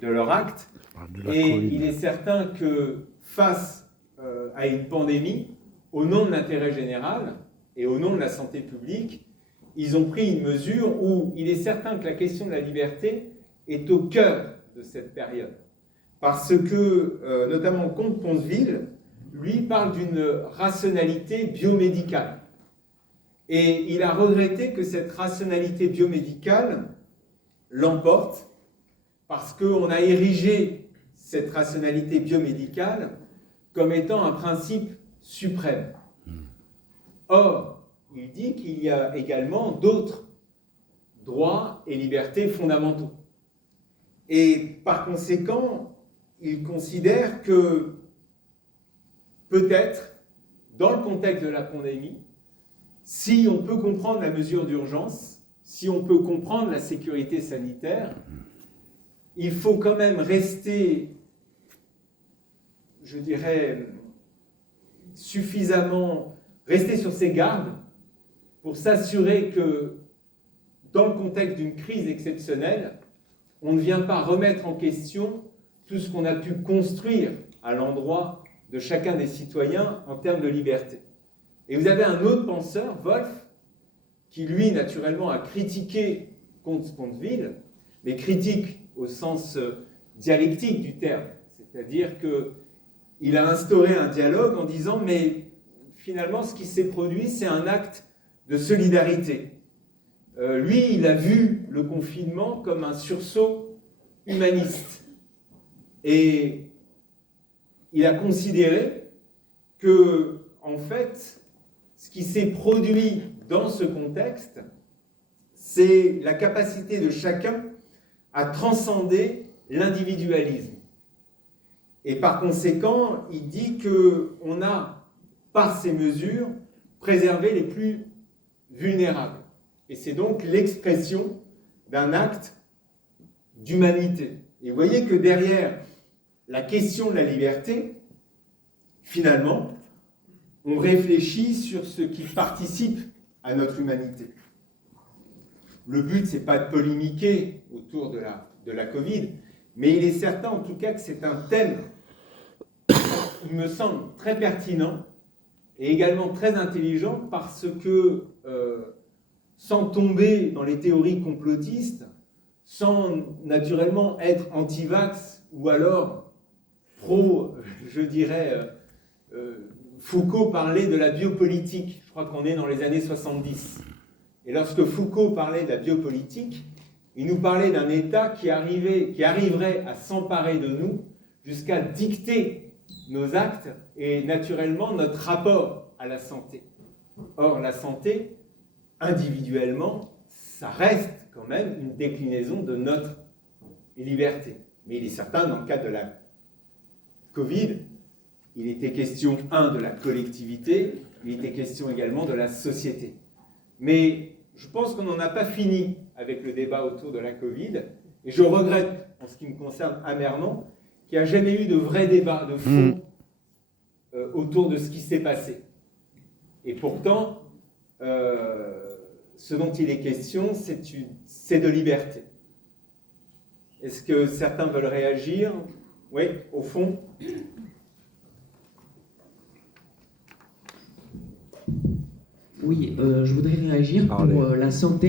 de leur acte. Et il est certain que face à une pandémie, au nom de l'intérêt général et au nom de la santé publique, ils ont pris une mesure où il est certain que la question de la liberté est au cœur de cette période. Parce que, notamment le comte Ponteville, lui, parle d'une rationalité biomédicale. Et il a regretté que cette rationalité biomédicale l'emporte, parce qu'on a érigé cette rationalité biomédicale comme étant un principe suprême. Or, il dit qu'il y a également d'autres droits et libertés fondamentaux. Et par conséquent, il considère que peut-être, dans le contexte de la pandémie, si on peut comprendre la mesure d'urgence, si on peut comprendre la sécurité sanitaire, il faut quand même rester, je dirais, suffisamment, rester sur ses gardes pour s'assurer que, dans le contexte d'une crise exceptionnelle, on ne vient pas remettre en question tout ce qu'on a pu construire à l'endroit de chacun des citoyens en termes de liberté. Et vous avez un autre penseur, Wolff, qui lui, naturellement, a critiqué comte Ponteville, mais critique au sens dialectique du terme, c'est-à-dire qu'il a instauré un dialogue en disant « mais finalement, ce qui s'est produit, c'est un acte de solidarité ». Lui, il a vu le confinement comme un sursaut humaniste. Et il a considéré que, en fait, ce qui s'est produit dans ce contexte, c'est la capacité de chacun à transcender l'individualisme. Et par conséquent, il dit qu'on a, par ces mesures, préservé les plus vulnérables. Et c'est donc l'expression d'un acte d'humanité. Et vous voyez que derrière la question de la liberté, finalement, on réfléchit sur ce qui participe à notre humanité. Le but, ce n'est pas de polémiquer autour de la Covid, mais il est certain en tout cas que c'est un thème qui me semble très pertinent et également très intelligent parce que, sans tomber dans les théories complotistes, sans naturellement être anti-vax ou alors pro, je dirais, Foucault parlait de la biopolitique. Je crois qu'on est dans les années 70. Et lorsque Foucault parlait de la biopolitique, il nous parlait d'un État qui arriverait à s'emparer de nous jusqu'à dicter nos actes et naturellement notre rapport à la santé. Or, la santé, individuellement, ça reste quand même une déclinaison de notre liberté. Mais il est certain, dans le cadre de la Covid, il était question, de la collectivité, il était question également de la société. Mais je pense qu'on n'en a pas fini avec le débat autour de la Covid, et je regrette, en ce qui me concerne amèrement, qu'il n'y a jamais eu de vrai débat de fond autour de ce qui s'est passé. Et pourtant, ce dont il est question, c'est de liberté. Est-ce que certains veulent réagir? Oui, au fond. Oui, je voudrais réagir pour la santé.